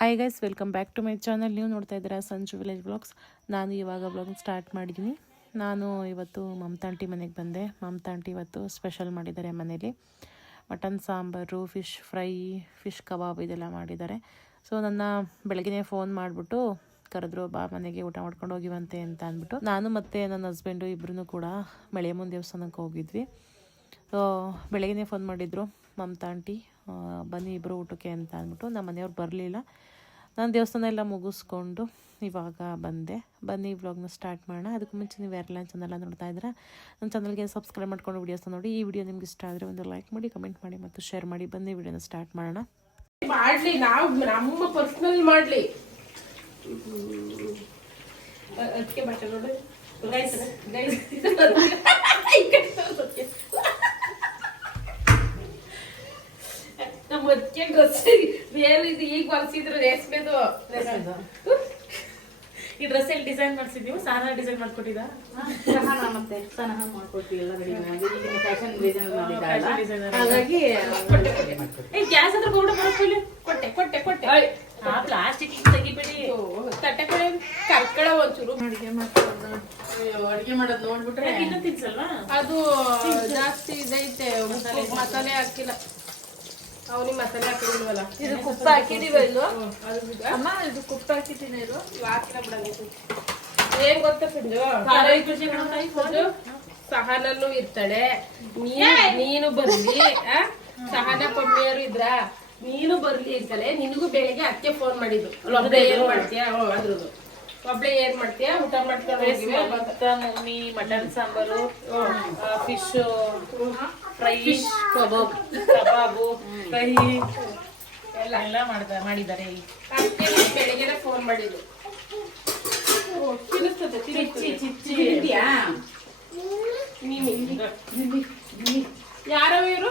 Hi guys, welcome back to my channel. ನೀವು ನೋಡ್ತಾ ಇದ್ದೀರಾ ಸಂಜು ವಿಲೇಜ್ ಬ್ಲಾಗ್ಸ್. ನಾನು ಇವಾಗ ಬ್ಲಾಗ್ ಸ್ಟಾರ್ಟ್ ಮಾಡಿದ್ದೀನಿ. ನಾನು ಇವತ್ತು ಮಮತಾ ಆಂಟಿ ಮನೆಗೆ ಬಂದೆ. ಮಮತಾ ಆಂಟಿ ಇವತ್ತು ಸ್ಪೆಷಲ್ ಮಾಡಿದ್ದಾರೆ ಮನೇಲಿ. Mutton sambar, fish fry, fish ಕಬಾಬ್ ಇದೆಲ್ಲ ಮಾಡಿದ್ದಾರೆ. ಸೊ ನನ್ನ ಬೆಳಗ್ಗೆ ಫೋನ್ ಮಾಡಿಬಿಟ್ಟು ಕರೆದ್ರು, ಬಾ ಮನೆಗೆ ಊಟ ಮಾಡ್ಕೊಂಡು ಹೋಗಿವಂತೆ ಅಂತ ಅಂದ್ಬಿಟ್ಟು ನಾನು ಮತ್ತು ನನ್ನ ಹಸ್ಬೆಂಡು ಇಬ್ಬರೂ ಕೂಡ ಮಳೆಯಮ್ಮನ ದೇವಸ್ಥಾನಕ್ಕೆ ಹೋಗಿದ್ವಿ. ಸೊ ಬೆಳಗ್ಗೆ ಫೋನ್ ಮಾಡಿದರು ಮಮತಾ ಆಂಟಿ, ಬನ್ನಿ ಇಬ್ಬರು ಊಟಕ್ಕೆ ಅಂತ ಅಂದ್ಬಿಟ್ಟು. ನಮ್ಮ ಮನೆಯವ್ರು ಬರಲಿಲ್ಲ. ನಾನು ದೇವಸ್ಥಾನ ಎಲ್ಲ ಮುಗಿಸ್ಕೊಂಡು ಇವಾಗ ಬಂದೆ. ಬನ್ನಿ ವ್ಲಾಗ್ನ ಸ್ಟಾರ್ಟ್ ಮಾಡೋಣ. ಅದಕ್ಕೂ ಮುಂಚೆ ನೀವು ಯಾರೆಲ್ಲ ಚಾನಲ್ ನೋಡ್ತಾ ಇದ್ದೀರಾ, ನನ್ನ ಚಾನಲ್ಗೆ ಸಬ್ಸ್ಕ್ರೈಬ್ ಮಾಡ್ಕೊಂಡು ವೀಡಿಯೋಸ್ನ ನೋಡಿ. ಈ ವಿಡಿಯೋ ನಿಮ್ಗೆ ಇಷ್ಟ ಆದರೆ ಒಂದು ಲೈಕ್ ಮಾಡಿ, ಕಮೆಂಟ್ ಮಾಡಿ ಮತ್ತು ಶೇರ್ ಮಾಡಿ. ಬನ್ನಿ ವಿಡಿಯೋನ ಸ್ಟಾರ್ಟ್ ಮಾಡೋಣ. ಮಾಡ್ಲಿ ನಾವು ನಮ್ಮ ಪರ್ಸನಲ್ ಮಾಡ್ಲಿ. ಅದಕ್ಕೆ ಬಟ್ಟೆ ನೋಡಿ ನಮ್ಮ ಅದಕ್ಕೆ ಡ್ರೆಸ್ ಬೇರೆ ಈಗ ಹೊಲ್ಸಿದ್ರು ರೇಷ್ಮೆದು. ಈ ಡ್ರೆಸ್ ಎಲ್ಲಿ ಡಿಸೈನ್ ಮಾಡ್ಸಿದ್ದೀವಿ? ಸಾನ ಡಿಸೈನ್ ಮಾಡ್ಕೊಟ್ಟಿದ್ದ? ಮತ್ತೆ ಸನಹ ಮಾಡ್ಕೊಡ್ತೀವಿ ಎಲ್ಲ ಫ್ಯಾಷನ್ ಡಿಸೈನರ್ ಹಾಗಾಗಿ ಗ್ಯಾಸ್ ಹತ್ರ ಬೋರ್ಡ್ ಮಾಡ್ಕೊಳ್ಳಿ. ಕೊಟ್ಟೆ ಕೊಟ್ಟೆ ಕೊಟ್ಟೆ ಪ್ಲಾಸ್ಟಿಕ್ ತೆಗಿಬೇಡಿ. ತಟ್ಟೆ ಕಡೆ ಕರ್ಕಳ ಒಂಚೂರು ಅಡಿಗೆ ಮಾಡೋದು ನೋಡ್ಬಿಟ್ರೆ ಇನ್ನೂ ತಿನ್ಸಲ್ವಾ? ಅದು ಜಾಸ್ತಿ ಇದೈತೆ, ಮಸಾಲೆ ಹಾಕಿಲ್ಲ. ಅವನಿಗೆ ಮಸಾಲೆ ಹಾಕಿಲ್ವಲ್ಲ. ಇದು ಕುಪ್ಪ ಹಾಕಿದೀವ ಇಲ್ವ ಅಮ್ಮ? ಇದು ಕುಪ್ಪ ಹಾಕಿದ್ದೀನಿ. ಇದು ಹಾಕಿಲ್ಲ ಬಿಡಂಗಿತ್ತು. ಏನ್ ಗೊತ್ತಾ ಸಂಜು, ಸಹನಲ್ಲೂ ಇರ್ತಾಳೆ, ನೀನು ಬರ್ಲಿ. ಸಹನ ಪಮ್ಮಿಯವರು ಇದ್ರ, ನೀನು ಬರ್ಲಿ ಇರ್ತಾಳೆ. ನಿನಗೂ ಬೆಳಿಗ್ಗೆ ಅಕ್ಕೆ ಫೋನ್ ಮಾಡಿದ್ದು, ಒಬ್ಳೆ ಏನ್ ಮಾಡ್ತೀಯಾ? ಅದ್ರದ್ದು ಒಬ್ಳೆ ಏನ್ ಮಾಡ್ತೀಯಾ? ಊಟ ಮಾಡ್ಕೊಂಡು mummy mutton sambar, fish fry, kebab fry ಎಲ್ಲ ಮಾಡಿದ್ದಾರೆ. ಬೆಳಿಗ್ಗೆ ಫೋನ್ ಮಾಡಿದ್ದು. ಯಾರೋ ಇವರು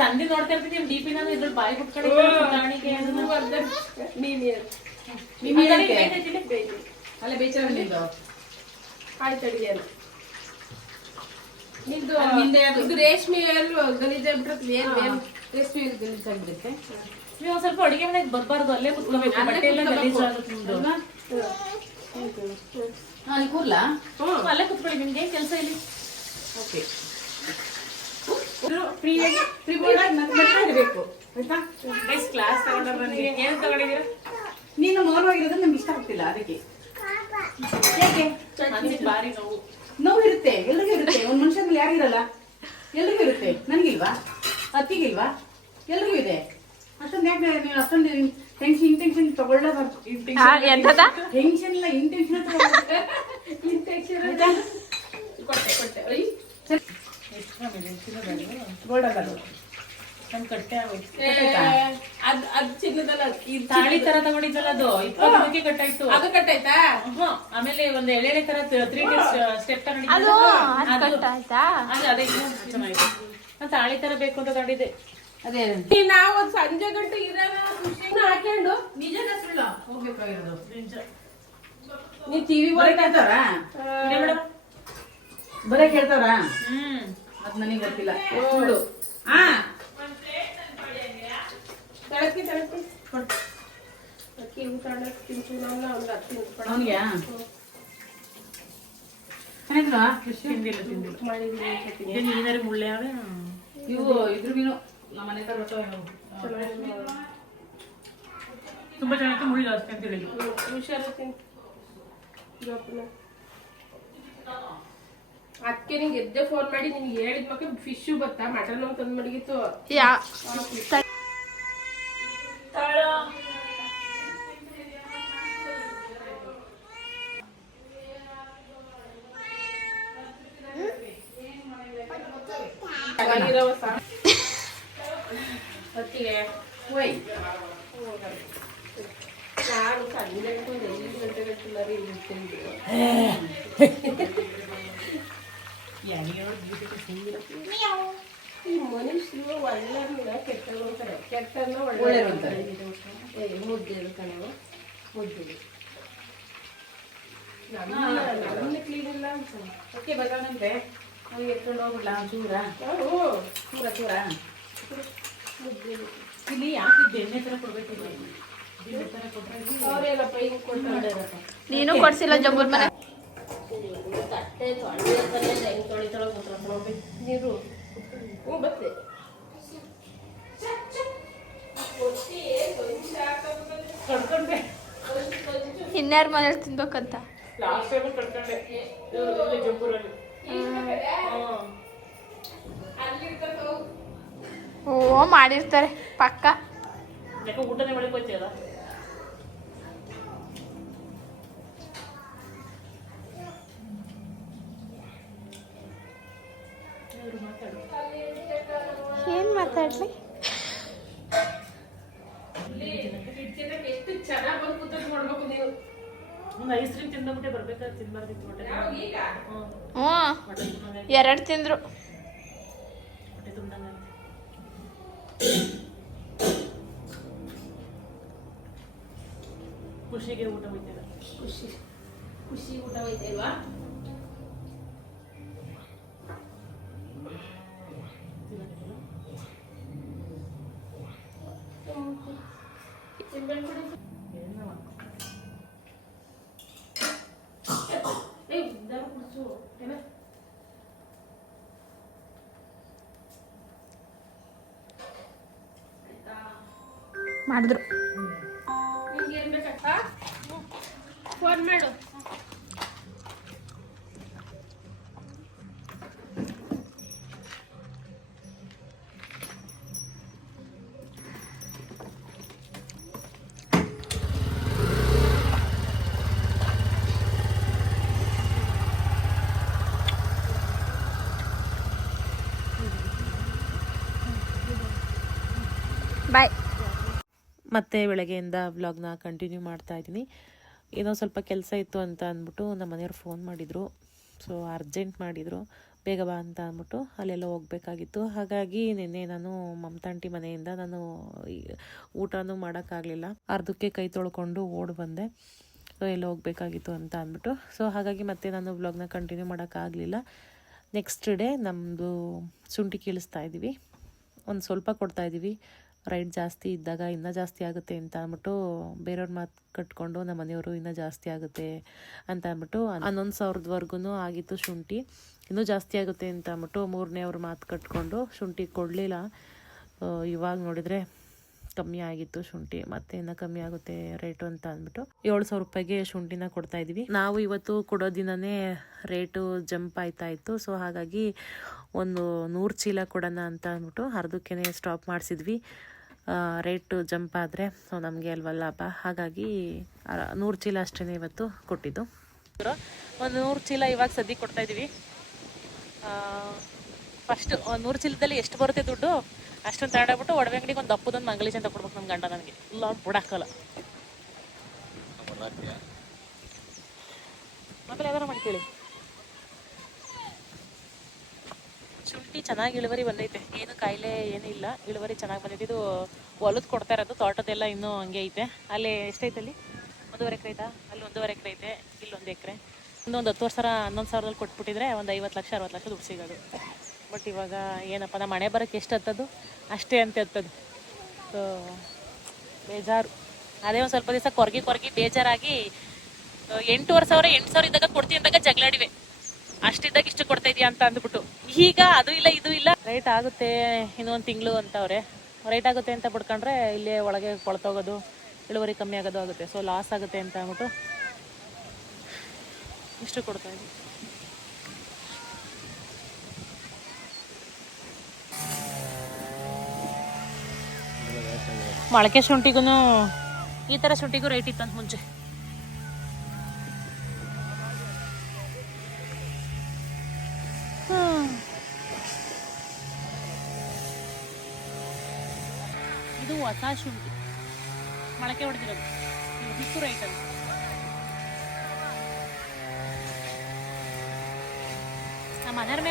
ಸಂಧಿ ನೋಡ್ತಾ ಇರ್ತೀನಿ. ಡಿ ಪಿ ನಾನು ಇದ್ರಲ್ಲಿ ಬಾಯಿ ಬಿಟ್ಕಡೆ ಅಲ್ಲ ಬೇಚ ಆಯ್ತು ಅಡಿಗೆ ನಿಂದು ರೇಷ್ಮೆ ಗಲೀಜಾಗ್ಬಿಡುತ್ತೆ. ಏನ್ ರೇಷ್ಮೆ ಗಲೀಜಾಗ್ಬಿಡುತ್ತೆ. ನೀವು ಸ್ವಲ್ಪ ಅಡಿಗೆ ಮನೆಗೆ ಬರ್ಬಾರ್ದು, ಅಲ್ಲೇ ಕುತ್ಕೋಬೇಕು. ಬಟ್ಟೆ ಎಲ್ಲ ಗಲೀಜಾಗುತ್ತೆ ನಿಮ್ದು. ಅಲ್ಲಿ ಕೂರ್ಲಾ? ಅಲ್ಲೇ ಕುತ್ಕೊಳ್ಳಿ, ನಿಮ್ಗೆ ಕೆಲಸ ಇಲ್ಲಿ. ಓಕೆ, ಇರಬೇಕು. ಕ್ಲಾಸ್ ತಗೊಂಡ್ರೆ ಏನ್ ತಗೊಂಡಿದ್ದೀರಾ? ನೀನು ಮೌನವಾಗಿರೋದು ನಮ್ಗೆ ಇಷ್ಟ ಆಗ್ತಿಲ್ಲ. ಅದಕ್ಕೆ ಯಾಕೆ ಬಾರಿ ನೋವು ನೋವು ಇರುತ್ತೆ, ಎಲ್ರಿಗೂ ಇರುತ್ತೆ. ಒಂದ್ ಮನುಷ್ಯ ಮೇಲೆ ಯಾರಿರಲ್ಲ, ಎಲ್ರಿಗೂ ಇರುತ್ತೆ. ನನ್ಗಿಲ್ವಾ? ಅತ್ತಿಗಿಲ್ವಾ? ಎಲ್ರಿಗೂ ಇದೆ. ಅಷ್ಟೊಂದು ಯಾಕೆ ನೀವು ಅಷ್ಟೊಂದು ಇಂಟೆನ್ಷನ್ ತಗೊಳ್ಳಬಾರ್ದು. ಟೆನ್ಷನ್ ಇಲ್ಲ, ಇಂಟೆನ್ಷನ್ ಕೊಟ್ಟೆ ಕೊಟ್ಟೆ ಕಟ್ಟೆ ಅದ್ ಚಿನ್ನದಲ್ಲ, ತಾಳಿ ತರ ತಗೊಂಡಿದ್ದಲ್ಲ, ಅದು 20 ಕಟ್ಟಾಯ್ತು. ಅದು ಕಟ್ಟಾಯ್ತಾ? ಆಮೇಲೆ ಒಂದ್ ಎಳೆ ತರ 3D ಸ್ಟೆಪ್ ತಗೊಂಡಿದ್ದೆ, ಅದೇ ಚೆನ್ನಾಗಿದೆ. ನಾನು ತಾಳಿ ತರ ಬೇಕು ಅಂತ ತಗೊಂಡಿದ್ದೆ. ಅದೇ ನಾವು ಸಂಜೆ ಗಂಟೆ ಇರೋಣ ಹಾಕೊಂಡು ನಿಜ ಸುಳ್ಳು ಹೋಗ್ಬೇಕಾಗಿರೋದು. ನೀ ಟಿವಿ ಕೇಳ್ತಾವ್ರ? ಬರೇ ಕೇಳ್ತಾವ್ರ? ಅದ್ ನನಗೆ ಗೊತ್ತಿಲ್ಲ. ಸುಳ್ಳು. ತಳಕಿ ತಳಕಿ ಅಕ್ಕಿ ಊಟ ತಿಂಚು ನಾವು ಅವ್ನಿಗೆ ಅಕ್ಕಿ ಅವನಿಗೆ ಚೆನ್ನಾಗಿಲ್ವಾ? ತಿಂದಿಲ್ಲ ಮಾಡಿದ್ದೀನಿ. ನೀನಾರು ಮುಳ್ಳೆ ಇವು ಇದ್ರ ಮೀನು ನಮ್ಮ ಮನೆ ತರ ಬರ್ತಾವೆ. ತುಂಬಾ ಚೆನ್ನಾಗಿ ಮುಳ್ಳು ಜಾಸ್ತಿ ಅಂತ ಹೇಳಿ ಹುಷಾರಿರ್ತೀನಿ. ಅದಕ್ಕೆ ನಿಂಗೆ ಎದ್ದೆ ಫೋನ್ ಮಾಡಿ ನಿನ್ಗೆ ಹೇಳಿದ ಬಗ್ಗೆ ಫಿಶ್ ಬತ್ತಾ ಮಟನ್ ಅಂತ ತಂದು ಮಡಗಿತ್ತು. ಹೊತ್ತಿಗೆ ನಾನು ಸಂಜೆ 5 ಗಂಟೆ ಗಂಟೆ ಈ ಮನುಷ್ಯರು ಒಳ್ಳೆ ಕೆಟ್ಟಂತಾರೆ, ಕೆಟ್ಟನ್ನ ಒಳ್ಳೆ ಮುದ್ದೆ ಇರ್ತಾನೆ. ಮುದ್ದೆ ನನ್ನ ಕ್ಲೀನ್ ಇಲ್ಲ ಅನ್ಸಲ್ಲ. ಹೊಕ್ಕೆ ಬರ್ತಾನಂತೆ, ಅವ್ರಿಗೆ ಎತ್ಕೊಂಡು ಹೋಗ್ಬಿಡ್ಲ ಚೂರ ಚೂರ ಚೂರ ಇಲ್ಲಿ ಯಾಕೆ ಎಣ್ಣೆ ತರ ಕೊಡ್ಬೇಕು? ಅವ್ರೇನಪ್ಪ ಹಿಂಗ್ ಕೊಡ್ತಾರೆ ನೀನು ಕೊಡ್ಸಿಲ್ಲ ಜಂಬೂರ್ ಮನೆ ತಟ್ಟೆ ತೊಳೆಯೋದಲ್ಲೇ ಹೆಂಗ್ ತೊಳಿತಾಳೋ ಗೊತ್ತಿಲ್ಲ ನೋಡಿ ನೀರು ಹ್ಞೂ ಬತ್ತೆ ಕಡ್ಕೊಂಡೆ ಇನ್ಯಾರ ಮನೇಲಿ ತಿನ್ಬೇಕಂತ ಲಾಸ್ಟ್ ಟೈಮ್ ಕಡ್ಕೊಂಡೆ ಇಲ್ಲಿ ಜಂಬೂರಲ್ಲಿ ಓ ಮಾಡಿರ್ತಾರೆ ಪಕ್ಕ ಯಾಕೋ ಊಟನೇ ಒಳಗೆ ಹೋಗ್ತೀಯಲ್ಲ ಏನ್ ಮಾತಾಡ್ಲಿ ಎಷ್ಟು ಚೆನ್ನಾಗಿ ಬಂದು ಕೂತ್ಕೊಂಡು ಮಾಡ್ಬೇಕು ನೀವು ಒಂದು ಐಸ್ ಕ್ರೀಮ್ ತಿಂದ್ಬಿಟ್ಟೆ ಬರ್ಬೇಕಾದ್ರೆ ತಿನ್ಬಾರ್ದಿತ್ತು ಹೊಟ್ಟೆ ಈಗ ಹ್ಞೂ 2 ತಿಂದ್ರು ಹೊಟ್ಟೆ ತುಂಬ್ದಂಗೆ ಖುಷಿಗೆ ಊಟ ಹೋಗ್ತಿಲ್ಲ ಖುಷಿ ಖುಷಿ ಊಟ ಹೋಯ್ತಲ್ವಾ ಮಾಡಿದ್ರು ನಿಮ್ಗೆ ಏನ್ ಬೇಕಪ್ಪ ಫೋನ್ ಮಾಡು ಬಾಯ್ ಮತ್ತೆ ಬೆಳಗ್ಗೆಯಿಂದ ವ್ಲಾಗ್ನ ಕಂಟಿನ್ಯೂ ಮಾಡ್ತಾ ಇದ್ದೀನಿ. ಏನೋ ಸ್ವಲ್ಪ ಕೆಲಸ ಇತ್ತು ಅಂತ ಅಂದ್ಬಿಟ್ಟು ನಮ್ಮ ಮನೆಯವ್ರು ಫೋನ್ ಮಾಡಿದರು. ಸೊ ಅರ್ಜೆಂಟ್ ಮಾಡಿದರು, ಬೇಗ ಬಾ ಅಂತ ಅಂದ್ಬಿಟ್ಟು ಅಲ್ಲೆಲ್ಲ ಹೋಗ್ಬೇಕಾಗಿತ್ತು. ಹಾಗಾಗಿ ನಿನ್ನೆ ನಾನು ಮಮತಾಂಟಿ ಮನೆಯಿಂದ ನಾನು ಊಟನೂ ಮಾಡೋಕ್ಕಾಗಲಿಲ್ಲ, ಅರ್ಧಕ್ಕೆ ಕೈ ತೊಳ್ಕೊಂಡು ಓಡಿ ಬಂದೆ. ಸೊ ಎಲ್ಲ ಹೋಗ್ಬೇಕಾಗಿತ್ತು ಅಂತ ಅಂದ್ಬಿಟ್ಟು. ಸೊ ಹಾಗಾಗಿ ಮತ್ತೆ ನಾನು ವ್ಲಾಗ್ನ ಕಂಟಿನ್ಯೂ ಮಾಡೋಕ್ಕಾಗಲಿಲ್ಲ. ನೆಕ್ಸ್ಟ್ ಡೇ ನಮ್ಮದು ಶುಂಠಿ ಕೀಳಿಸ್ತಾ ಇದ್ದೀವಿ, ಒಂದು ಸ್ವಲ್ಪ ಕೊಡ್ತಾಯಿದ್ದೀವಿ. ರೈಟ್ ಜಾಸ್ತಿ ಇದ್ದಾಗ ಇನ್ನೂ ಜಾಸ್ತಿ ಆಗುತ್ತೆ ಅಂತ ಅಂದ್ಬಿಟ್ಟು ಬೇರೆಯವ್ರ ಮಾತು ಕಟ್ಕೊಂಡು ನಮ್ಮ ಮನೆಯವರು ಇನ್ನೂ ಜಾಸ್ತಿ ಆಗುತ್ತೆ ಅಂತ ಅಂದ್ಬಿಟ್ಟು 11,000ವರೆಗೂ ಆಗಿತ್ತು ಶುಂಠಿ. ಇನ್ನೂ ಜಾಸ್ತಿ ಆಗುತ್ತೆ ಅಂತ ಅಂದ್ಬಿಟ್ಟು 3ನೇ ಅವ್ರ ಮಾತು ಕಟ್ಕೊಂಡು ಶುಂಠಿ ಕೊಡಲಿಲ್ಲ. ಇವಾಗ ನೋಡಿದರೆ ಕಮ್ಮಿ ಆಗಿತ್ತು ಶುಂಠಿ, ಮತ್ತೆ ಇನ್ನೂ ಕಮ್ಮಿ ಆಗುತ್ತೆ ರೇಟು ಅಂತ ಅಂದ್ಬಿಟ್ಟು 7,000 ರೂಪಾಯಿಗೆ ಶುಂಠಿನ ಕೊಡ್ತಾಯಿದ್ದೀವಿ. ನಾವು ಇವತ್ತು ಕೊಡೋ ದಿನವೇ ರೇಟು ಜಂಪ್ ಆಯ್ತಾಯಿತ್ತು. ಸೊ ಹಾಗಾಗಿ ಒಂದು 100 ಚೀಲ ಕೊಡೋಣ ಅಂತ ಅಂದ್ಬಿಟ್ಟು ಅರ್ಧಕ್ಕೇ ಸ್ಟಾಪ್ ಮಾಡಿಸಿದ್ವಿ. ರೇಟು ಜಂಪ್ ಆದರೆ ಸೊ ನಮಗೆ ಅಲ್ವ ಲಾಭ, ಹಾಗಾಗಿ 100 ಚೀಲ ಅಷ್ಟೇ ಇವತ್ತು ಕೊಟ್ಟಿದ್ದು. ಒಂದು 100 ಚೀಲ ಇವಾಗ ಸದ್ಯಕ್ಕೆ ಕೊಡ್ತಾಯಿದ್ದೀವಿ. ಫಸ್ಟ್ 100 ಚೀಲದಲ್ಲಿ ಎಷ್ಟು ಬರುತ್ತೆ ದುಡ್ಡು ಅಷ್ಟೊಂದು ತಗೊಂಡೋಗ್ಬಿಟ್ಟು ಒಡವೆ ಅಂಗಡಿಗೆ ಒಂದು ದಪ್ಪದೊಂದು ಮಂಗಲೀಶ್ ಅಂತ ಕೊಡ್ಬೇಕು ನಮ್ಮ ಗಂಡ ನನಗೆ. ಇಲ್ಲ ಬಿಡಾಕಲ್ಲ, ಆಮೇಲೆ ಯಾವ್ದಾರ ಮಾಡ್ಕೊಳ್ಳಿ. ಶುಂಠಿ ಚೆನ್ನಾಗಿ ಇಳುವರಿ ಬಂದೈತೆ, ಏನು ಕಾಯಿಲೆ ಏನಿಲ್ಲ, ಇಳುವರಿ ಚೆನ್ನಾಗಿ ಬಂದೈತೆ. ಇದು ಹೊಲದ ಕೊಡ್ತಾ ಇರೋದು, ತೋಟದೆಲ್ಲ ಇನ್ನೂ ಹಂಗೆ ಐತೆ. ಅಲ್ಲಿ ಎಷ್ಟೈತೆ, ಅಲ್ಲಿ 1.5 ಎಕರೆ ಐತಾ, ಅಲ್ಲಿ 1.5 ಎಕರೆ ಐತೆ, ಇಲ್ಲಿ 1 ಎಕರೆ. ಒಂದು 10 ವರ್ಷ 11,000 ಕೊಟ್ಬಿಟ್ಟಿದ್ರೆ ಒಂದು 50 ಲಕ್ಷ 60 ಲಕ್ಷ ದುಡ್ಡು ಸಿಗೋದು. ಬಟ್ ಇವಾಗ ಏನಪ್ಪ, ನಮ್ಮ ಮನೆ ಬರೋಕ್ಕೆ ಎಷ್ಟು ಹತ್ತದು ಅಷ್ಟೇ ಅಂತ ಹತ್ತದು. ಸೊ ಬೇಜಾರು. ಅದೇ ಒಂದು ಸ್ವಲ್ಪ ದಿವಸ ಕೊರಗಿ ಬೇಜಾರಾಗಿ 8,500 8,000 ಇದ್ದಾಗ ಕೊಡ್ತೀನಿ ಅಂದಾಗ ಜಗಳಾಡಿವೆ. ಅಷ್ಟಿದ್ದಾಗ ಇಷ್ಟು ಕೊಡ್ತಾ ಇದೆಯಾ ಅಂತ ಅಂದ್ಬಿಟ್ಟು. ಈಗ ಅದು ಇಲ್ಲ ಇದು ಇಲ್ಲ, ರೈಟ್ ಆಗುತ್ತೆ ಇನ್ನೊಂದು ತಿಂಗಳು ಅಂತವ್ರೆ. ರೈಟ್ ಆಗುತ್ತೆ ಅಂತ ಬಿಡ್ಕೊಂಡ್ರೆ ಇಲ್ಲೇ ಒಳಗೆ ಕೊಳ್ತೋಗೋದು, ಇಳುವರಿ ಕಮ್ಮಿ ಆಗೋದು ಆಗುತ್ತೆ. ಸೊ ಲಾಸ್ ಆಗುತ್ತೆ ಅಂತ ಅಂದ್ಬಿಟ್ಟು ಇಷ್ಟು ಕೊಡ್ತಾ ಇದ್ದೀವಿ. ಮೊಳಕೆ ಶುಂಠಿಗೂ ಈ ಥರ ಶುಂಠಿಗೂ ರೇಟ್ ಇತ್ತಂತ ಮುಂಚೆ. ಇದು ಹೊಸ ಶುಂಠಿ, ಮೊಳಕೆ ಹೊಡೆದಿರೋದು, ಇದಕ್ಕೂ ರೈಟ್ ಅಂತ. ನಮ್ಮ ಮನೆಯವ್ರ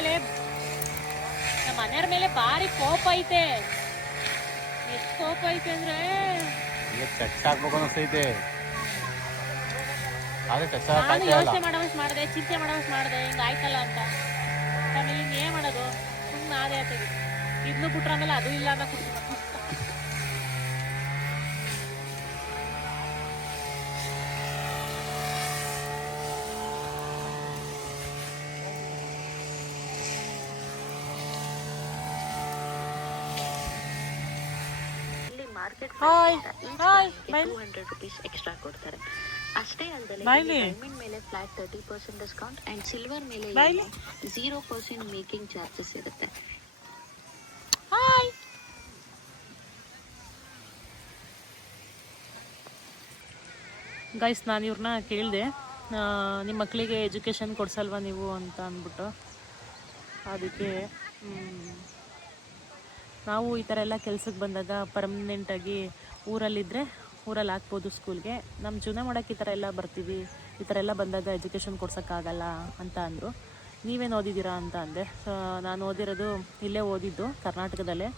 ಮೇಲೆ ಭಾರಿ ಕೋಪ ಐತೆ. ಎಷ್ಟು ಕೋಪ ಐತೆ ಅಂದ್ರೆ ನಾನು ಯೋಚನೆ ಮಾಡೋವಷ್ಟು ಮಾಡಿದೆ, ಚಿಂತೆ ಮಾಡೋವಷ್ಟು ಮಾಡಿದೆ, ಹಿಂಗೆ ಆಯ್ತಲ್ಲ ಅಂತ. ಆಮೇಲೆ ಇನ್ನೇನು ಮಾಡೋದು, ಸುಮ್ಮನೆ ಆದೇ ಆಗ್ತದೆ. ಇದನ್ನು ಬಿಟ್ರೆ ಆಮೇಲೆ ಅದು ಇಲ್ಲ ಅನ್ನೋ market hi hi 200 rupees extra ಕೊಡ್ತಾರೆ. ಅಷ್ಟೇ ಅಲ್ಲದೆ ಡೈಮಂಡ್ ಮೇಲೆ ಫ್ಲಾಟ್ 30% ಡಿಸ್ಕೌಂಟ್ ಅಂಡ್ ಸಿಲ್ವರ್ ಮೇಲೆ 0% ಮೇಕಿಂಗ್ ಚಾರ್ಜಸ್ ಇರುತ್ತೆ. ಹಾಯ್ ಗೈಸ್, ನಾನು ಇವ್ರನ್ನ ಕೇಳಿದೆ, ನಿಮ್ಮ ಮಕ್ಕಳಿಗೆ ಎಜುಕೇಷನ್ ಕೊಡ್ಸಲ್ವಾ ನೀವು ಅಂತ ಅಂದ್ಬಿಟ್ಟು. ಅದಕ್ಕೆ ನಾವು ಈ ಥರ ಎಲ್ಲ ಕೆಲ್ಸಕ್ಕೆ ಬಂದಾಗ ಪರ್ಮನೆಂಟಾಗಿ ಊರಲ್ಲಿದ್ದರೆ ಊರಲ್ಲಿ ಹಾಕ್ಬೋದು ಸ್ಕೂಲ್ಗೆ. ನಮ್ಮ ಜೀವನ ಮಾಡೋಕ್ಕೆ ಈ ಥರ ಎಲ್ಲ ಬರ್ತೀವಿ, ಈ ಥರ ಎಲ್ಲ ಬಂದಾಗ ಎಜುಕೇಷನ್ ಕೊಡ್ಸೋಕ್ಕಾಗಲ್ಲ ಅಂತ ಅಂದರು. ನೀವೇನು ಓದಿದ್ದೀರಾ ಅಂತ ಅಂದೆ. ನಾನು ಓದಿರೋದು ಇಲ್ಲೇ ಓದಿದ್ದು ಕರ್ನಾಟಕದಲ್ಲೇ.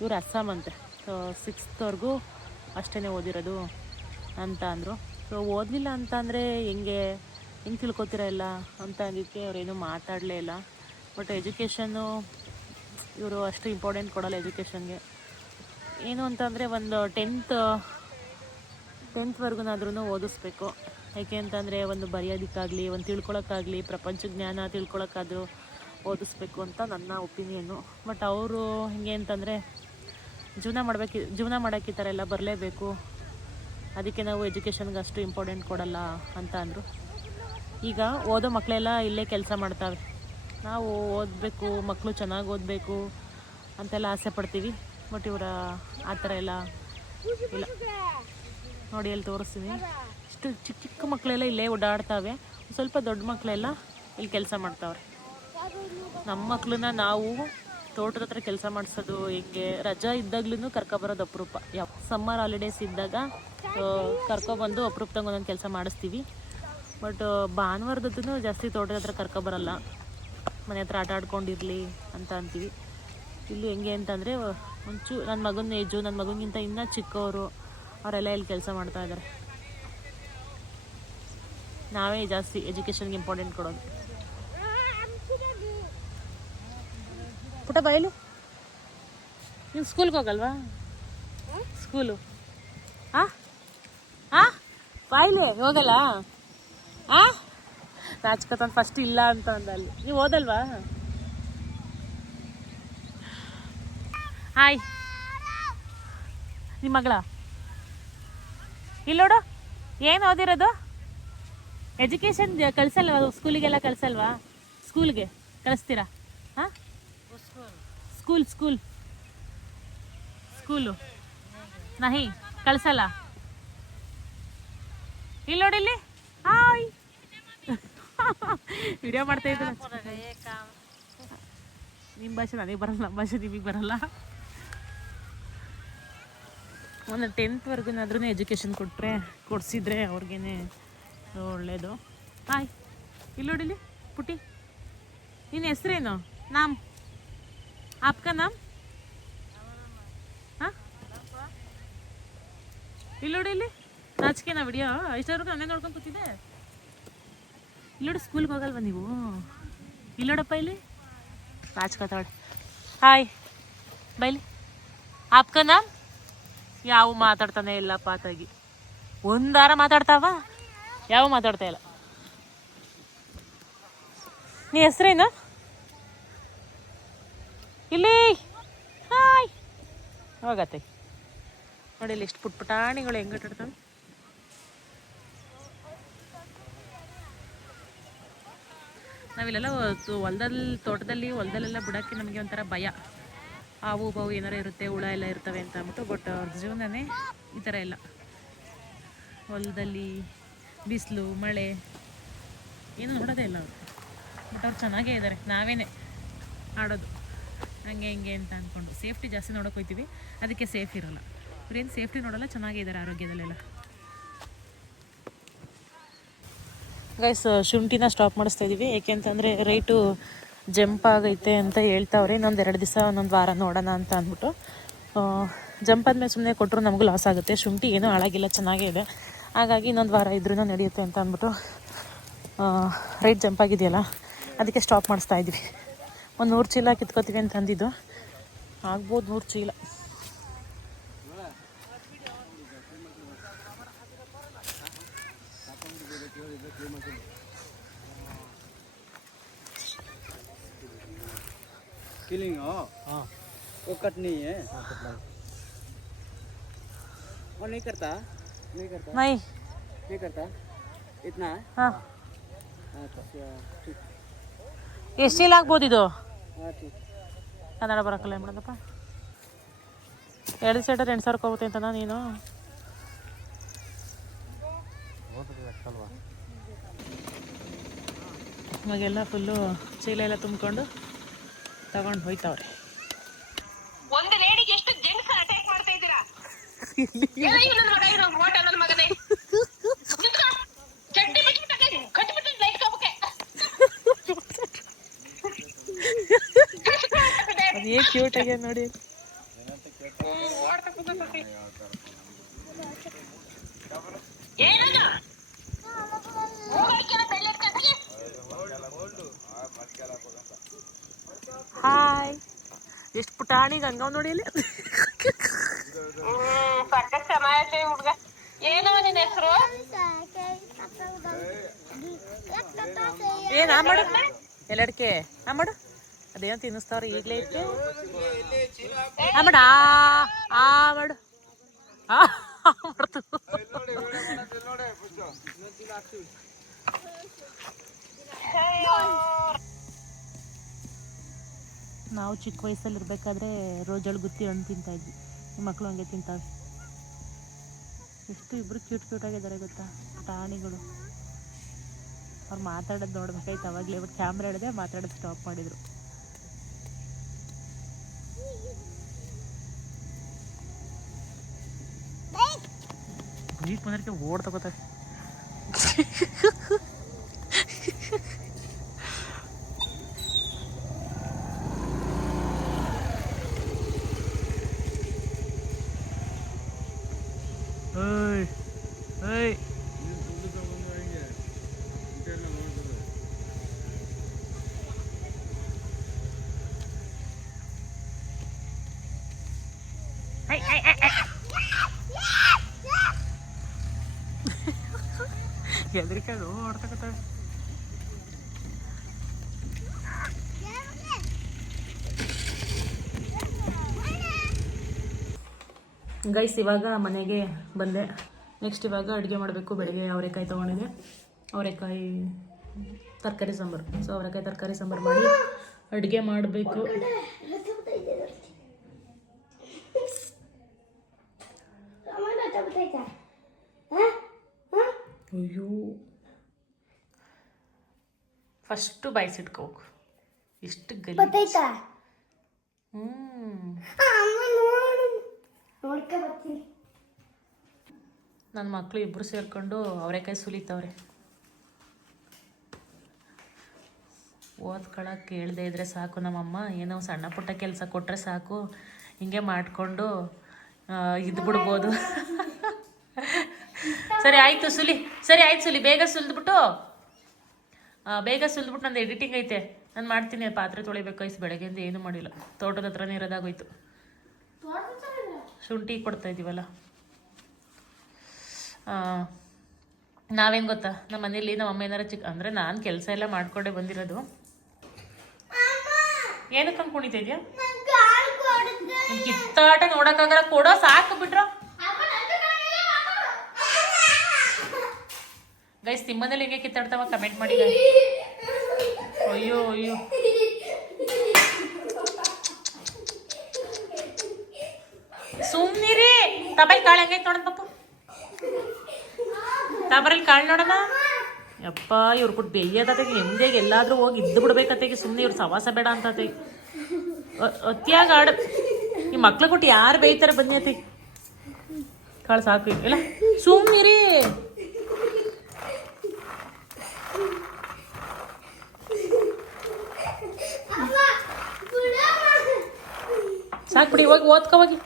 ಇವರು ಅಸ್ಸಾಂ ಅಂತೆ. 6th ಅಷ್ಟೇ ಓದಿರೋದು ಅಂತ ಅಂದರು. ಸೊ ಓದಲಿಲ್ಲ ಅಂತ ಅಂದರೆ ಹೆಂಗೆ ತಿಳ್ಕೊತೀರ ಎಲ್ಲ ಅಂತ ಅಂದಿದ್ದಕ್ಕೆ ಅವರೇನು ಮಾತಾಡಲೇ ಇಲ್ಲ. ಬಟ್ ಎಜುಕೇಷನ್ನು ಇವರು ಅಷ್ಟು ಇಂಪಾರ್ಟೆಂಟ್ ಕೊಡೋಲ್ಲ ಎಜುಕೇಷನ್ಗೆ. ಏನು ಅಂತಂದರೆ ಒಂದು 10th ಓದಿಸ್ಬೇಕು. ಯಾಕೆ ಅಂತಂದರೆ ಒಂದು ಬರೆಯೋದಕ್ಕಾಗಲಿ, ಒಂದು ತಿಳ್ಕೊಳಕ್ಕಾಗಲಿ, ಪ್ರಪಂಚ ಜ್ಞಾನ ತಿಳ್ಕೊಳಕ್ಕಾದರೂ ಓದಿಸ್ಬೇಕು ಅಂತ ನನ್ನ ಒಪಿನಿಯನ್ನು. ಬಟ್ ಅವರು ಹೇಗೆ ಅಂತಂದರೆ ಜೀವನ ಮಾಡೋಕ್ಕೆ ಈ ಥರ ಎಲ್ಲ ಬರಲೇಬೇಕು, ಅದಕ್ಕೆ ನಾವು ಎಜುಕೇಷನ್ಗೆ ಅಷ್ಟು ಇಂಪಾರ್ಟೆಂಟ್ ಕೊಡಲ್ಲ ಅಂತ ಅಂದರು. ಈಗ ಓದೋ ಮಕ್ಕಳೆಲ್ಲ ಇಲ್ಲೇ ಕೆಲಸ ಮಾಡ್ತಾವೆ. ನಾವು ಓದಬೇಕು, ಮಕ್ಕಳು ಚೆನ್ನಾಗಿ ಓದಬೇಕು ಅಂತೆಲ್ಲ ಆಸೆ ಪಡ್ತೀವಿ. ಬಟ್ ಇವರ ಆ ಥರ ಎಲ್ಲ ಇಲ್ಲ. ನೋಡಿ ಅಲ್ಲಿ ತೋರಿಸ್ತೀನಿ, ಇಷ್ಟು ಚಿಕ್ಕ ಚಿಕ್ಕ ಮಕ್ಕಳೆಲ್ಲ ಇಲ್ಲೇ ಓಡಾಡ್ತಾವೆ. ಸ್ವಲ್ಪ ದೊಡ್ಡ ಮಕ್ಕಳೆಲ್ಲ ಇಲ್ಲಿ ಕೆಲಸ ಮಾಡ್ತಾವ್ರೆ. ನಮ್ಮ ಮಕ್ಕಳನ್ನ ನಾವು ತೋಟದ ಹತ್ರ ಕೆಲಸ ಮಾಡಿಸೋದು ಹೆಂಗೆ, ರಜಾ ಇದ್ದಾಗ್ಲೂ ಕರ್ಕೊಬರೋದು ಅಪರೂಪ. ಸಮ್ಮರ್ ಹಾಲಿಡೇಸ್ ಇದ್ದಾಗ ಕರ್ಕೊಬಂದು ಅಪರೂಪದಂಗೆ ಒಂದೊಂದು ಕೆಲಸ ಮಾಡಿಸ್ತೀವಿ. ಬಟ್ ಭಾನುವಾರದೂ ಜಾಸ್ತಿ ತೋಟದ ಹತ್ರ ಕರ್ಕೊಬರಲ್ಲ, ಮನೆ ಹತ್ರ ಆಟ ಆಡ್ಕೊಂಡಿರಲಿ ಅಂತ ಅಂತೀವಿ. ಇಲ್ಲಿ ಹೆಂಗೆ ಅಂತಂದರೆ ನನ್ನ ಮಗನ ಏಜು, ನನ್ನ ಮಗನಿಗಿಂತ ಇನ್ನೂ ಚಿಕ್ಕವರು ಅವರೆಲ್ಲ ಇಲ್ಲಿ ಕೆಲಸ ಮಾಡ್ತಾಯಿದ್ದಾರೆ. ನಾವೇ ಜಾಸ್ತಿ ಎಜುಕೇಷನ್ಗೆ ಇಂಪಾರ್ಟೆಂಟ್ ಕೊಡೋದು. ಪುಟ ಬಾಯಿಲಿ, ನೀವು ಸ್ಕೂಲ್ಗೆ ಹೋಗಲ್ವಾ? ಸ್ಕೂಲು ಬಾಯಿಲಿ ಹೋಗಲ್ಲ? ನಾಚ್ಕತಾನ ಫಸ್ಟ್ ಇಲ್ಲ ಅಂತ ಅಂದಲ್ಲಿ. ನೀವು ಓದಲ್ವಾ? ಹಾಯ್, ನಿಮ್ಮ ಮಗಳ ಇಲ್ಲೋಡು. ಏನು ಓದಿರೋದು? ಎಜುಕೇಷನ್ ಕಳಿಸಲ್ವಾ? ಸ್ಕೂಲಿಗೆಲ್ಲ ಕಳಿಸಲ್ವಾ? ಸ್ಕೂಲ್ಗೆ ಕಳಿಸ್ತೀರಾ? ಹಾಂ, ಸ್ಕೂಲು ನಹಿ ಕಳಿಸಲ್ಲ. ಇಲ್ಲಿ ನೋಡಿ, ಇಲ್ಲಿ ಹಾಯ್ ವಿಡಿಯೋ ಮಾಡ್ತಾ ಇದ್ರು. ನಿಮ್ಮ ಭಾಷೆ ನನಗೆ ಬರಲ್ಲ, ನಮ್ಮ ಭಾಷೆ ನಿಮಗೆ ಬರಲ್ಲ. ಒಂದು 10th ಎಜುಕೇಷನ್ ಕೊಡಿಸಿದ್ರೆ ಅವ್ರಿಗೇನೆ ಒಳ್ಳೇದು. ಹಾಯ್, ಇಲ್ಲಿ ನೋಡಿಲಿ ಪುಟಿ, ನಿನ್ನ ಹೆಸ್ರೇನು? ಆಪ್ಕ ನಾಮ್? ಹಾಂ, ಇಲ್ಲಿ ನೋಡಿ, ಇಲ್ಲಿ ನಾಚಿಕೆನಾ ವಿಡಿಯೋ? ಇಷ್ಟವರೆಗೂ ನನ್ನೇ ನೋಡ್ಕೊಂಡು ಕೂತಿದ್ದೆ. ಇಲ್ಲೋಡು, ಸ್ಕೂಲ್ಗೆ ಹೋಗಲ್ವ ನೀವು? ಇಲ್ಲೋಡಪ್ಪ, ಇಲ್ಲಿ ನಾಚ್ಕೊತಾಳೆ. ಹಾಯ್ ಬೈಲಿ, ಆಪ್ಕ ನಾಮ್? ಯಾವ ಮಾತಾಡ್ತಾನೆ ಇಲ್ಲಪ್ಪ ತಾಗಿ. ಒಂದಾರ ಮಾತಾಡ್ತಾವ, ಯಾವ ಮಾತಾಡ್ತಾ ಇಲ್ಲ. ನೀ ಹೆಸ್ರೇನು? ಇಲ್ಲಿ ಹಾಯ್ ಹೋಗತ್ತೆ ನೋಡಿ, ಇಲ್ಲಿ ಎಷ್ಟು ಪುಟ್ಪುಟಾಣಿಗಳು ಹೆಂಗೆ ಇಟ್ಟಿರ್ತಾವೆ. ನಾವಿಲ್ಲೆಲ್ಲ ತೋಟದಲ್ಲಿ ಹೊಲದಲ್ಲೆಲ್ಲ ಬಿಡೋಕ್ಕೆ ನಮಗೆ ಒಂಥರ ಭಯ. ಹಾವು ಬಾವು ಏನಾರ ಇರುತ್ತೆ, ಹುಳ ಎಲ್ಲ ಇರ್ತವೆ ಅಂತ ಅಂದ್ಬಿಟ್ಟು. ಬಟ್ ಅವ್ರ ಜೀವನನೇ ಈ ಥರ ಇಲ್ಲ. ಹೊಲದಲ್ಲಿ ಬಿಸಿಲು ಮಳೆ ಏನು ನೋಡೋದೇ ಇಲ್ಲ ಅವರು. ಬಟ್ ಅವ್ರು ಚೆನ್ನಾಗೇ ಇದ್ದಾರೆ. ನಾವೇನೇ ಆಡೋದು ಹಂಗೆ ಹಿಂಗೆ ಅಂತ ಅಂದ್ಕೊಂಡು ಸೇಫ್ಟಿ ಜಾಸ್ತಿ ನೋಡೋಕೆ ಹೋಗ್ತೀವಿ, ಅದಕ್ಕೆ ಸೇಫ್ ಇರೋಲ್ಲ. ಅವ್ರೇನು ಸೇಫ್ಟಿ ನೋಡೋಲ್ಲ, ಚೆನ್ನಾಗೇ ಇದ್ದಾರೆ ಆರೋಗ್ಯದಲ್ಲೆಲ್ಲ. ಗೈಸ್, ಶುಂಠಿನ ಸ್ಟಾಪ್ ಮಾಡಿಸ್ತಾ ಇದ್ದೀವಿ. ಏಕೆಂತಂದರೆ ರೇಟು ಜಂಪ್ ಆಗೈತೆ ಅಂತ ಹೇಳ್ತಾವ್ರೆ. ಇನ್ನೊಂದು 2 ದಿವಸ, ಒಂದೊಂದು ವಾರ ನೋಡೋಣ ಅಂತ ಅಂದ್ಬಿಟ್ಟು. ಜಂಪ್ ಆದಮೇಲೆ ಸುಮ್ಮನೆ ಕೊಟ್ಟರು ನಮಗೂ ಲಾಸ್ ಆಗುತ್ತೆ. ಶುಂಠಿ ಏನೂ ಹಾಳಾಗಿಲ್ಲ, ಚೆನ್ನಾಗೇ ಇದೆ. ಹಾಗಾಗಿ ಇನ್ನೊಂದು ವಾರ ಇದ್ರೂ ನಡೆಯುತ್ತೆ ಅಂತ ಅಂದ್ಬಿಟ್ಟು ರೇಟ್ ಜಂಪ್ ಆಗಿದೆಯಲ್ಲ, ಅದಕ್ಕೆ ಸ್ಟಾಪ್ ಮಾಡಿಸ್ತಾ ಇದ್ವಿ. ಒಂದು 100 ಚೀಲ ಕಿತ್ಕೋತೀವಿ ಅಂತ ಅಂದಿದ್ದು, ಆಗ್ಬೋದು 100 ಚೀಲ. किलिंग वो कटनी है। और नहीं करता नहीं नहीं करता इतना ಹಾಂ अच्छा ठीक ಎಷ್ಟು ಚೀಲ ಆಗ್ಬೋದು ಇದು हाँ ठीक ಕನ್ನಡ ಬರೋಕ್ಕಲ್ಲ ಏನು ಮಾಡೋದಪ್ಪ 2 ಸೆಟರ್ 8,000 ಹೋಗುತ್ತೆ ಅಂತನಾ ನೀನು ಇವಾಗೆಲ್ಲ ಫುಲ್ಲು ಚೀಲ ಎಲ್ಲ ತುಂಬಿಕೊಂಡು ತಗೊಂಡು ಹೋಯ್ತವ್ರೆ. ಒಂದು ಲೇಡಿಗೆ ಎಷ್ಟು ಜೆಂಟ್ಸ್ ಅಟ್ಯಾಕ್ ಮಾಡ್ತಾ ಇದ್ದೀರಾ? ನನ್ನ ಮಗ ಇರೋ ಮೋಟ ನನ್ನ ಮಗನೇ ಚಡ್ಡಿ ಬಿಟ್ಟು ಕಟ್ಬಿಟ್ಟು ಲೈಟ್ ಕಬ್ಬಕ್ಕೆ ಅದು ಏನು ಕ್ಯೂಟ್ ಆಗ್ಯದ ನೋಡಿ. ಹಾಯ್ ಎಷ್ಟು ಪುಟಾಣಿ ಗಂಗವ್ ನೋಡಿ ಅಲ್ಲಿ. ಪಕ್ಕ ಚೆನ್ನಾಗೈತೆ ಹುಡ್ಗ. ಏನೋ ನಿನ್ನ ಹೆಸರು? ಏನು ಆ ಮಾಡು ಎಲ್ಲಡ್ಕೆ ಆ ಮಾಡು ಅದೇನೋ ತಿನ್ನಿಸ್ತಾವ್ರೆ ಈಗಲೇ ಐತೆ ಆ ಮಾಡು ಆ ಮಾಡು ಆ ಮಾಡ್ತು. ನಾವು ಚಿಕ್ಕ ವಯಸ್ಸಲ್ಲಿ ಇರ್ಬೇಕಾದ್ರೆ ರೋಜಳು ಗುತ್ತಿ ಹಣ್ಣು ತಿಂತಾಯಿದ್ವಿ. ಈ ಮಕ್ಕಳು ಹಂಗೆ ತಿಂತಾವೆ. ಎಷ್ಟು ಇಬ್ಬರು ಕ್ಯೂಟ್ ಆಗಿದ್ದಾರೆ ಗೊತ್ತಾ ಪ್ರಾಣಿಗಳು. ಅವ್ರು ಮಾತಾಡೋದು ನೋಡ್ಬೇಕಾಯ್ತು ಅವಾಗಲೇ. ಬಟ್ ಕ್ಯಾಮ್ರಾ ಹಿಡಿದೆ ಮಾತಾಡೋದು ಸ್ಟಾಪ್ ಮಾಡಿದರು. ಬೀಟ್ ಬಂದಕ್ಕೆ ಓಡ್ ತಗೋತಾರೆ. ಹೆದರಿಕಾಗ ಓಡ್ತಕತ್ತವೆ. ಗೈಸ್ ಇವಾಗ ಮನೆಗೆ ಬಂದೆ. ನೆಕ್ಸ್ಟ್ ಇವಾಗ ಅಡುಗೆ ಮಾಡಬೇಕು. ಬೆಳಗ್ಗೆ ಅವರೆಕಾಯಿ ತೊಗೊಂಡಿದ್ದೆ. ಅವರೆಕಾಯಿ ತರಕಾರಿ ಸಾಂಬಾರು. ಸೊ ಅವರೆಕಾಯಿ ತರಕಾರಿ ಸಾಂಬಾರು ಮಾಡಿ ಅಡುಗೆ ಮಾಡಬೇಕು. ಅಯ್ಯೋ ಫಸ್ಟು ಬಾಯಿಸಿಟ್ಕೋಬೇಕು. ಎಷ್ಟು ಗಲಿ. ನನ್ನ ಮಕ್ಕಳು ಇಬ್ಬರು ಸೇರಿಕೊಂಡು ಅವರೆಕಾಯಿ ಸುಲಿತವ್ರೆ. ಓದ್ಕೊಳಕ್ಕೆ ಕೇಳದೆ ಇದ್ರೆ ಸಾಕು. ನಮ್ಮಮ್ಮ ಏನೋ ಸಣ್ಣ ಪುಟ್ಟ ಕೆಲಸ ಕೊಟ್ಟರೆ ಸಾಕು, ಹಿಂಗೆ ಮಾಡಿಕೊಂಡು ಇದು ಬಿಡ್ಬೋದು. ಸರಿ ಆಯಿತು ಸುಲಿ, ಸರಿ ಆಯ್ತು ಸುಲಿ. ಬೇಗ ಸುಲಿದ್ಬಿಟ್ಟು ನಂದು ಎಡಿಟಿಂಗ್ ಐತೆ, ನಾನು ಮಾಡ್ತೀನಿ. ಪಾತ್ರೆ ತೊಳಿಬೇಕು. ಐಸ್ ಬೆಳಗ್ಗೆಯಿಂದ ಏನೂ ಮಾಡಿಲ್ಲ. ತೋಟದ ಹತ್ರನೇ ಇರೋದಾಗೋಯ್ತು. ಶುಂಠಿ ಕೊಡ್ತಾ ಇದ್ದೀವಲ್ಲ. ನಾವೇನು ಗೊತ್ತಾ, ನಮ್ಮ ಮನೇಲಿ ನಮ್ಮ ಅಮ್ಮ ಏನಾರು ಅಂದರೆ ನಾನು ಕೆಲಸ ಎಲ್ಲ ಮಾಡ್ಕೊಂಡೇ ಬಂದಿರೋದು. ಏನಕ್ಕೆ ಹಂಗೆ ಕುಣಿತಾ ಇದೆಯಾ? ಕಿತ್ತಾಟ ನೋಡೋಕ್ಕಾಗಲ್ಲ. ಕೊಡೋ ಸಾಕು ಬಿಟ್ರೋ. ಗೈಸ್ ನಿಮ್ಮನೇಲಿ ಹೆಂಗೆ ಕಿತ್ತಾಡ್ತಾವ ಕಮೆಂಟ್ ಮಾಡಿ. ಅಯ್ಯೋ ಅಯ್ಯೋ ಸುಮ್ಮನಿರಿ. ತಬಲ್ ಕಾಳು ಹೆಂಗೈತೆ ನೋಡೋಣ ಪಾಪ. ತಾಬರಲ್ಲಿ ಕಾಳು ನೋಡೋಣ. ಯಪ್ಪ ಇವ್ರು ಕೊಟ್ಟು ಬೇಯ್ಯದತೆಗೆ ನೆಮ್ಮದಿಯಾಗಿ ಎಲ್ಲಾದರೂ ಹೋಗಿ ಇದ್ದು ಬಿಡ್ಬೇಕತೆಗೆ. ಸುಮ್ಮನೆ ಇವ್ರು ಸವಾಸ ಬೇಡ ಅಂತತೆ. ಅತಿಯಾಗ ಆಡ ಈ ಮಕ್ಳು ಕೊಟ್ಟು ಯಾರು ಬೇಯ್ತಾರೆ ಬನ್ನಿ ಅತಿ. ಕಾಳು ಸಾಕು ಇಲ್ಲ ಸುಮ್ಮನಿರಿ. ಸಾಕು ಬಿಡಿ, ಹೋಗಿ ಓದ್ಕೊ ಹೋಗಿ.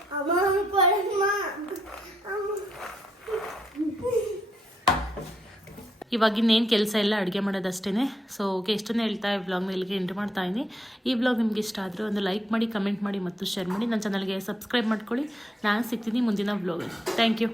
ಇವಾಗ ಇನ್ನೇನು ಕೆಲಸ ಇಲ್ಲ, ಅಡುಗೆ ಮಾಡೋದಷ್ಟೇ. ಸೊ ಓಕೆ, ಇಷ್ಟನ್ನೇ ಹೇಳ್ತಾ ಈ ವ್ಲಾಗ್ನ ಇಲ್ಲಿಗೆ ಎಂಟ್ರಿ ಮಾಡ್ತಾ ಇದ್ದೀನಿ. ಈ ವ್ಲಾಗ್ ನಿಮ್ಗೆ ಇಷ್ಟ ಆದರೆ ಒಂದು ಲೈಕ್ ಮಾಡಿ, ಕಮೆಂಟ್ ಮಾಡಿ ಮತ್ತು ಶೇರ್ ಮಾಡಿ. ನನ್ನ ಚಾನಲ್ಗೆ ಸಬ್ಸ್ಕ್ರೈಬ್ ಮಾಡ್ಕೊಳ್ಳಿ. ನಾನು ಸಿಗ್ತೀನಿ ಮುಂದಿನ ವ್ಲಾಗಲ್ಲಿ. Thank you.